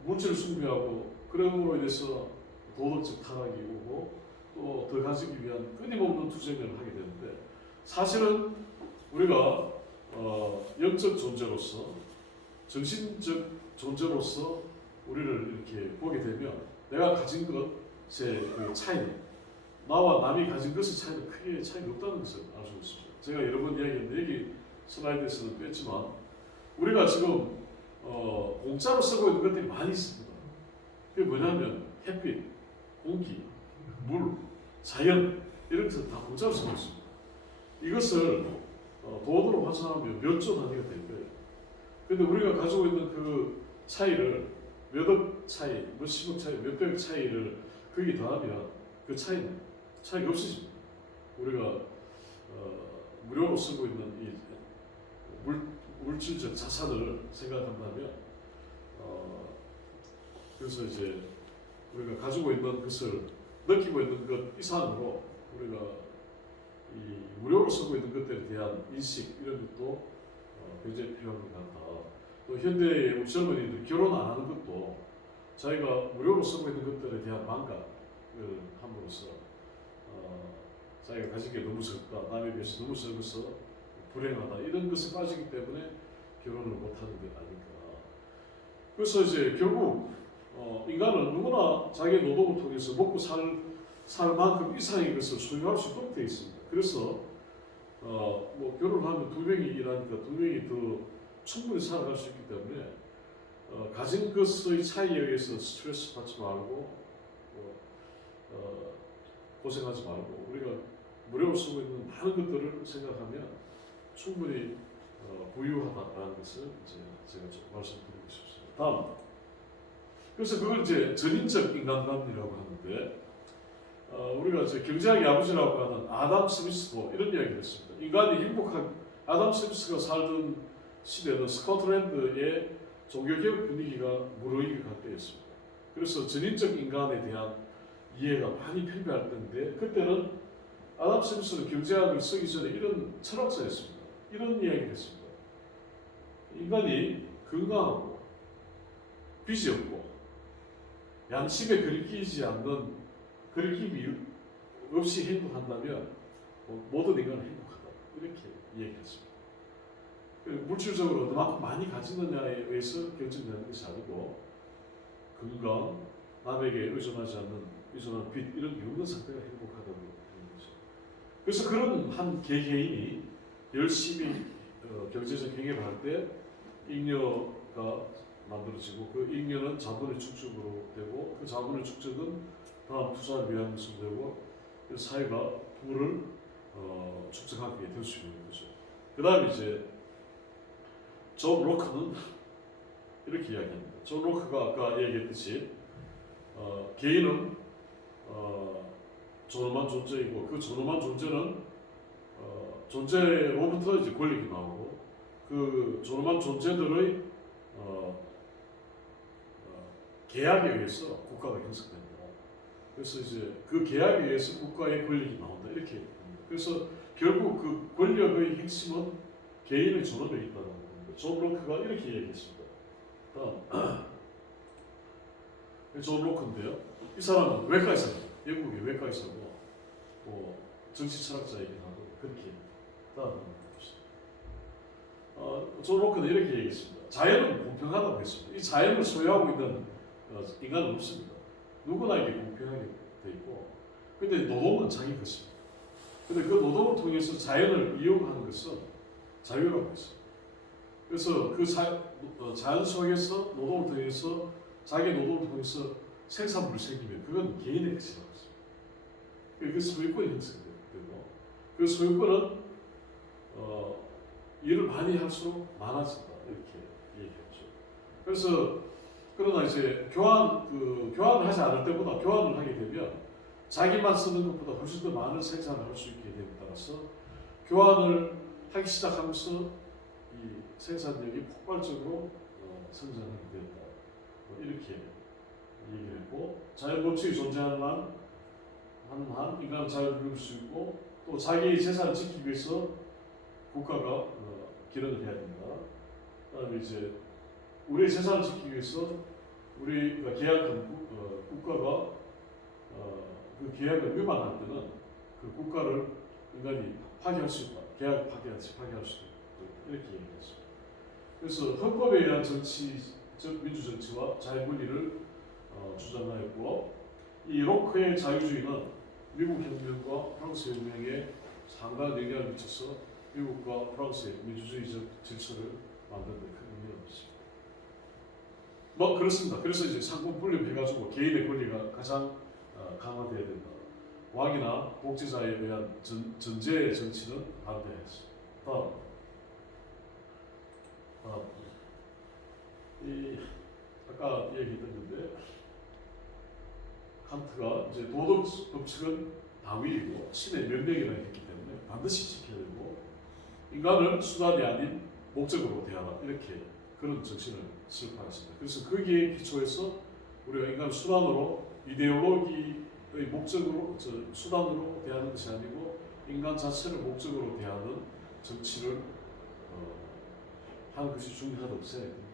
물질을 숭배하고 그럼으로 인해서 도덕적 타락이 오고 또 더 가지기 위한 끊임없는 투쟁을 하게 되는데 사실은 우리가 영적 존재로서 정신적 존재로서 우리를 이렇게 보게 되면 내가 가진 것의 그 차이는 나와 남이 가진 것의 차이는 크게 차이가 없다는 것을 알 수 있습니다. 제가 여러 번 이야기했는데 여기 슬라이드에서는 뺐지만 우리가 지금 공짜로 쓰고 있는 것들이 많이 있습니다. 그게 뭐냐면 햇빛, 공기, 물, 자연 이런 것을 다 공짜로 쓰고 있습니다. 이것을 돈으로 환산하면 몇 조 단위가 될 거예요. 그런데 우리가 가지고 있는 그 차이를 몇억 차이, 몇십억 차이, 몇백억 차이를 거기 더하면 그 차이는 차이가 없어집니다. 우리가 무료로 쓰고 있는 이 물질적 자산을 생각한다면 그래서 이제 우리가 가지고 있는 것을 느끼고 있는 것 이상으로 우리가 이 무료로 쓰고 있는 것들에 대한 인식 이런 것도 굉장히 필요한 것 같다. 또 현대의 젊은이들 결혼 안 하는 것도 자기가 무료로 쓰고 있는 것들에 대한 반감을 함으로써 자기가 가진 게 너무 적다, 남에 비해서 너무 적어서 불행하다 이런 것에 빠지기 때문에 결혼을 못하는 게 아닐까. 그래서 이제 결국 인간은 누구나 자기의 노동을 통해서 먹고 살 만큼 이상의 것을 소유할 수 있도록 되어 있습니다. 그래서 뭐 결혼하면 두 명이 일하니까 두 명이 더 충분히 살아갈 수 있기 때문에 가진 것의 차이에 의해서 스트레스 받지 말고 고생하지 말고 우리가 무료로 쓰고 있는 많은 것들을 생각하면 충분히 부유하다라는 것을 이제 제가 좀 말씀드리고 싶습니다. 다음, 그래서 그걸 이제 전인적 인간관이라고 하는데 우리가 이제 경제학의 아버지라고 하는 아담 스미스도 이런 이야기를 했습니다. 인간이 행복한 아담 스미스가 살던 시대는 스코틀랜드의 종교개혁 분위기가 무르익을 갈 때였습니다. 그래서 전인적 인간에 대한 이해가 많이 팽배할 때인데 그때는 아담 스미스는 경제학을 쓰기 전에 이런 철학자였습니다. 이런 이야기를 했습니다. 인간이 건강하고 빚이 없고 양심에 거리끼지 않는 거리낌이 없이 행동한다면 모든 인간은 행복하다. 이렇게 이야기했습니다. 물질적으로 얼마큼 많이 가지느냐에 의해서 결정되는 것이 아니고 건강, 남에게 의존하지 않는 의존하는 빚 이런 게 없는 상태가 행복하다고 하는 거죠. 그래서 그런 한 개개인이 열심히 경제적 행위를 할 때 잉여가 만들어지고 그 잉여는 자본의 축적으로 되고 그 자본의 축적은 다음 투자를 위한 것으로 되고 사회가 부를 축적하게 될 수 있는 거죠. 그 다음에 이제 존 로크는 이렇게 이야기합니다. 존 로크가 아까 얘기했듯이 개인은 존엄한 존재이고 그 존엄한 존재는 존재로부터 이제 권력이 나오고 그 존엄한 존재들의 계약에 의해서 국가가 형성됩니다. 그래서 이제 그 계약에 의해서 국가의 권력이 나온다 이렇게 합니다. 그래서 결국 그 권력의 핵심은 개인의 존엄에 있다는 겁니다. 존 로크가 이렇게 얘기했습니다. 존 로크인데요. 이 사람은 외과에 삽니다. 영국의 외과에 사고 정치 철학자이긴 하고 그렇게 존 로크는 이렇게 얘기했습니다. 자연은 공평하다고 했습니다. 이 자연을 소유하고 있는 인간은 없습니다. 누구나에게 공평하게 돼 있고, 근데 노동은 자기 것입니다. 근데 그 노동을 통해서 자연을 이용하는 것은 자유라고 했습니다. 그래서 그 자연 속에서 노동을 통해서 자기 노동을 통해서 생산물이 생기면 그건 개인의 것이라고 했습니다. 그 소유권이 형성되고, 그 소유권은 일을 많이 할수록 많아진다 이렇게 얘기했죠. 그래서 그러나 이제 교환을 하지 않을 때보다 교환을 하게 되면 자기만 쓰는 것보다 훨씬 더 많은 생산을 할 수 있게 됨에 따라서 교환을 하기 시작하면서 이 생산력이 폭발적으로 성장하게 된다. 이렇게 얘기를 했고, 자연 법칙이 존재하는 한 인간은 자유를 누릴 수 있고, 또 자기 재산을 지키기 위해서 국가가 기능을 해야 된다. 그다음에 이제 우리의 재산을 지키기 위해서 우리가 계약한 국가가 그 계약을 위반할 때는 그 국가를 인간이 파기할 수 있다. 계약 파기할 수 있다. 이렇게 얘기했습니다. 그래서 헌법에 의한 정치, 즉 민주정치와 자유분리를 주장하였고, 이 로크의 자유주의는 미국 혁명과 프랑스 혁명에 상당한 영향을 미쳐서 미국과 프랑스의 민주주의적 질서를 만드는 데 큰 의미가 있습니다. 뭐 그렇습니다. 그래서 이제 상권 분립해가지고 개인의 권리가 가장 강화돼야 된다. 왕이나 복지자에 의한 전제의 정치는 반대했습니다. 다음, 아까 얘기했던 건데, 칸트가 이제 도덕 법칙은 다윈이고 신의 명령이라 했기 때문에 반드시 지켜야 되고, 인간을 수단이 아닌 목적으로 대하라, 이렇게 그런 정신을 설파했습니다. 그래서 거기에 기초해서 우리가 인간을 수단으로, 이데올로기의 목적으로, 수단으로 대하는 것이 아니고 인간 자체를 목적으로 대하는 정치를 하는 것이 중요하다고 생각합니다.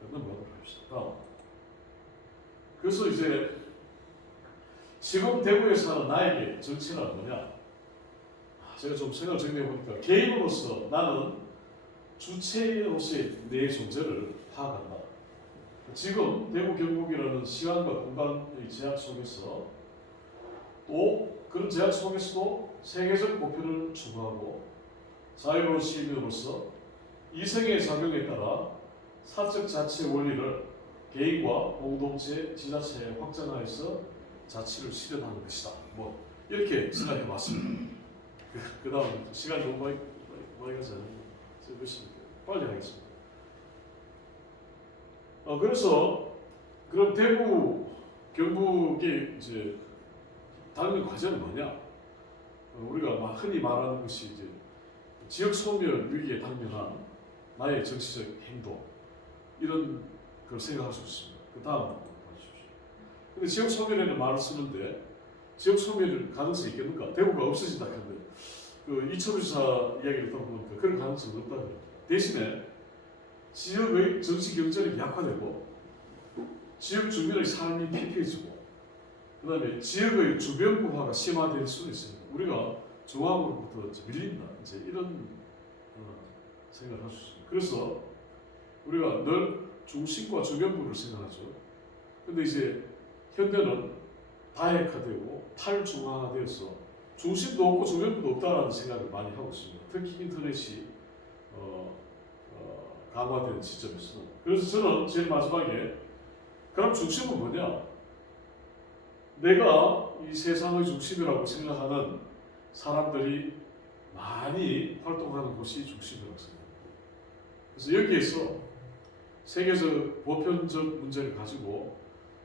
넘어가도록 합시다. 그래서 이제 지금 대구에 사는 나에게 정치는 뭐냐? 제가 좀 생각을 정리해 보니까, 개인으로서 나는 주체로서의 내 존재를 파악한다. 지금 대구 경북이라는 시간과 공간의 제약 속에서, 또 그런 제약 속에서도 세계적 목표를 추구하고 자유로운 시민으로서 이성의 작용에 따라 사적 자치 원리를 개인과 공동체, 지자체에 확장하여서 자치를 실현하는 것이다. 이렇게 생각해 봤습니다. 그 다음 시간이 너무 많이 가지 않아요? 빨리 하겠습니다. 그래서 그럼 대구, 경북의 이제 당면 과제는 뭐냐? 우리가 흔히 말하는 것이 이제 지역 소멸 위기에 당면한 나의 정치적 행동, 이런 걸 생각할 수 있습니다. 그 다음 봐주십시오. 근데 지역 소멸이라는 말을 쓰는데, 지역 소멸 가능성이 있겠는가? 대구가 없어진다 하는데, 이철우 지사 이야기를 들어보니까 그런 가능성은 없다고 합니다. 대신에 지역의 정치 경제력이 약화되고 지역 주민의 삶이 피폐해지고, 그 다음에 지역의 주변부화가 심화될 수도 있습니다. 우리가 중앙으로부터 밀린다, 이제 이런 생각을 할 수 있습니다. 그래서 우리가 늘 중심과 주변부를 생각하죠. 근데 이제 현대는 다핵화되고 탈중앙화되어서 중심도 없고 주변부도 없다라는 생각을 많이 하고 있습니다. 특히 인터넷이 강화되는 시점에서는. 그래서 저는 제일 마지막에, 그럼 중심은 뭐냐? 내가 이 세상의 중심이라고 생각하는 사람들이 많이 활동하는 곳이 중심이라고 생각합니다. 그래서 여기에서 세계적 보편적 문제를 가지고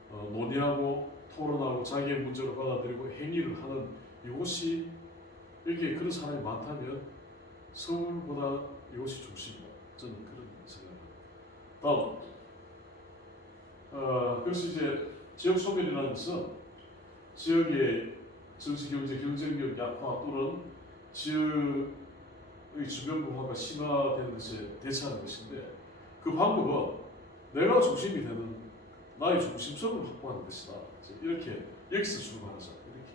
논의하고 토론하고 자기의 문제로 받아들이고 행위를 하는 이곳이, 이렇게 그런 사람이 많다면 서울보다 이곳이 중심이다. 저는 그런 생각합니다. 다음, 그래서 이제 지역 소멸이라는 것은 지역의 정치, 경제, 경쟁력 약화 또는 지역의 주변부화가 심화되는 것에 대처하는 것인데, 그 방법은 내가 중심이 되는 나의 중심성을 확보하는 것이다. 이렇게 여기서 출발하자, 이렇게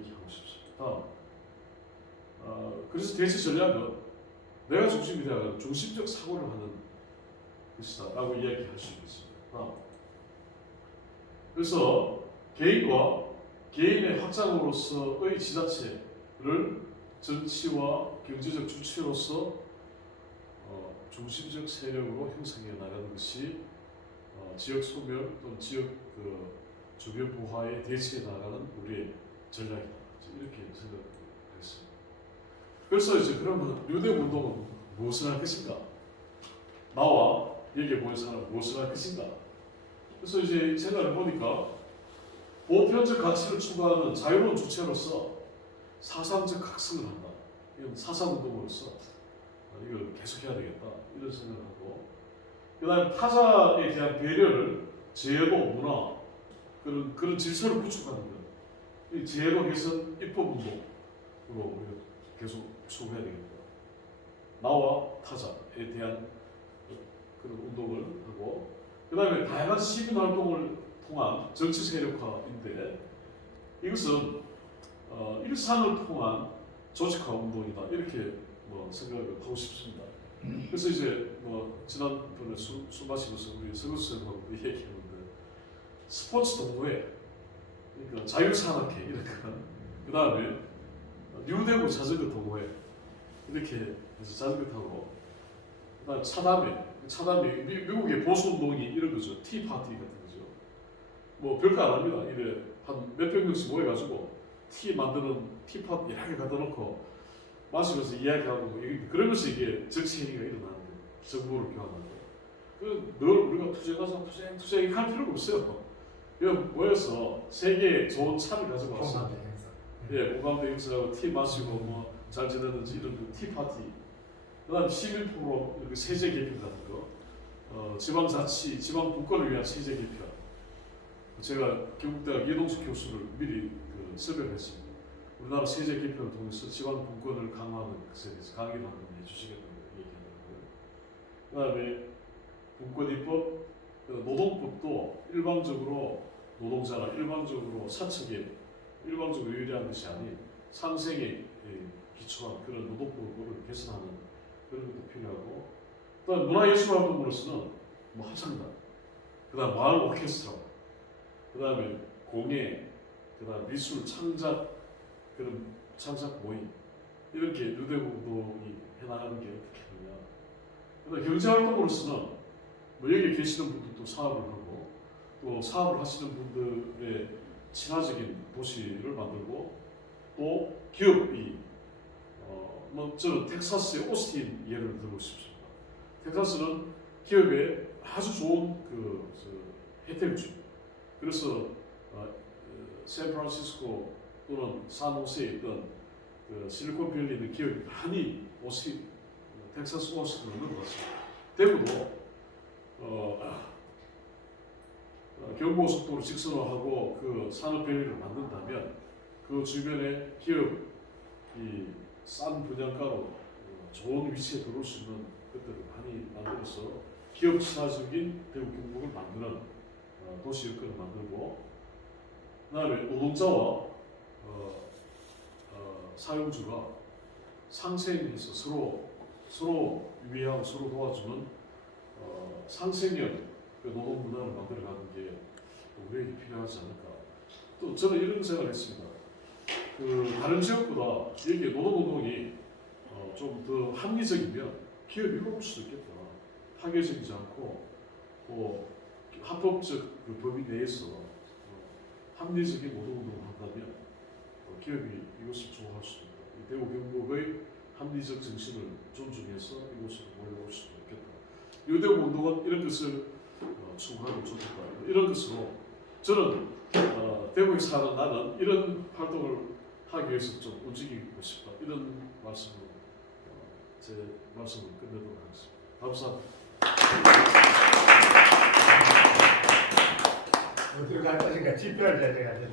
얘기하고 싶습니다. 다음, 그래서 대체 전략은 내가 중심이 되어서 중심적 사고를 하는 것이다 라고 이야기할 수 있겠습니다. 다음, 그래서 개인과 개인의 확장으로서의 지자체를 정치와 경제적 주체로서 중심적 세력으로 형성해 나가는 것이 지역 소멸 또는 지역 주변 부하에 대치해 나가는 우리의 전략이다. 이렇게 생각했습니다. 그래서 이제 그러면 뉴데모 운동은 무엇을 할 것인가? 나와 여기에 모인 사람은 무엇을 할 것인가? 그래서 이제 생각을 해보니까 보편적 가치를 추구하는 자유로운 주체로서 사상적 각성을 한다. 이건 사상운동으로서 이걸 계속해야 되겠다. 이런 생각을 하고, 그 다음에 타자에 대한 배려를 제도, 문화, 그런 질서를 구축하는 것. 이 제도 개선, 입법운동으로 우리가 계속 추구해야 되겠다. 나와 타자에 대한 그런 운동을 하고, 그 다음에 다양한 시민활동을 통한 정치 세력화인데, 이것은 일상을 통한 조직화 운동이다. 이렇게 생각을 하고 싶습니다. 그래서 이제 지난번에 술 마시면서 우리 서구선생하고 얘기했는데, 스포츠 동호회, 그러니까 자유산악회 이런 거, 그 다음에 뉴데모 자전거 동호회 이렇게 해서 자전거 타고, 그 다음에 차담회, 미국의 보수 운동이 이런 거죠. 티 파티 같은 거죠. 뭐 별거 안 합니다. 이래 한 몇백 명씩 모여가지고 티 만드는 티팟 여러 개 갖다 놓고 마시면서 이야기하고, 그러면서 이게 정치 행위가 일어나는 거예요. 정보를 교환하는 거예요. 늘 우리가 투쟁 할 필요가 없어요. 그냥 모여서 세계에 좋은 차를 가지고 와서 공감대 행사하고 티 마시고 잘 지내는지 이런 티 파티. 그다음 시민 포럼, 이렇게 세제 개편 같은 거, 지방자치, 지방 분권을 위한 세제 개편. 제가 경북대학 이동식 교수를 미리 섭외했습니다. 우리나라 세제 개편을 통해서 지방 분권을 강화하는 것에 대해서 강의를 한번 해주시겠다고 얘기하더라고요. 그다음에 분권입법, 노동법도 일방적으로 노동자가 일방적으로 사측에 일방적으로 유리한 것이 아닌 상생에 기초한 그런 노동법을 개선하는 그런 것도 필요하고, 그다음 문화예술활동으로서는 합창단, 그다음 마을 오케스트라, 그다음에 공예, 그다음 미술 창작, 그런 창작 모임, 이렇게 뉴데모 운동이 해나가는 게 어떻게 되냐. 그다음 경제활동으로서는 여기 계시는 분들도 사업을 하고, 또 사업을 하시는 분들의 친화적인 도시를 만들고, 또 기업이 저는 텍사스의 오스틴 예를 들고 싶습니다. 텍사스는 기업에 아주 좋은 혜택을 줍니다. 그래서 샌프란시스코 또는 산호세에 있던 실리콘밸리에 있는 기업이 많이 텍사스 오스틴으로 넘어갔습니다. 대구도 경부고속도로 직선화하고 그 산업밸리를 만든다면 그 주변에 기업이 싼 분양가로 좋은 위치에 들어올 수 있는 것들을 많이 만들어서 기업 친화적인 대구 경북을 만드는 도시 여건을 만들고, 그다음에 노동자와 사용주가 상생해서 서로 위하고 서로 도와주는 상생형 노동 문화를 만들어가는 게 우리에게 필요하지 않을까. 또 저는 이런 생각을 했습니다. 다른 지역보다 여기 노동운동이 좀 더 합리적이면 기업이 올 수도 있겠다. 파괴적이지 않고 합법적 범위 내에서 합리적인 노동운동을 한다면 기업이 이것을 좋아할 수도 있다. 대구 경북의 합리적 정신을 존중해서 이곳으로 몰려올 수도 있겠다. 뉴데모 운동은 이런 것을 추구하면 좋겠다. 이런 것으로 저는 대구에 사는 나는 이런 활동을 하기 위해서 좀 움직이고 싶다. 이런 말씀으로 제 말씀을 끝내도록 하겠습니다. 감사합니다. 어떻게 할 것인가 집회를 해야 되는데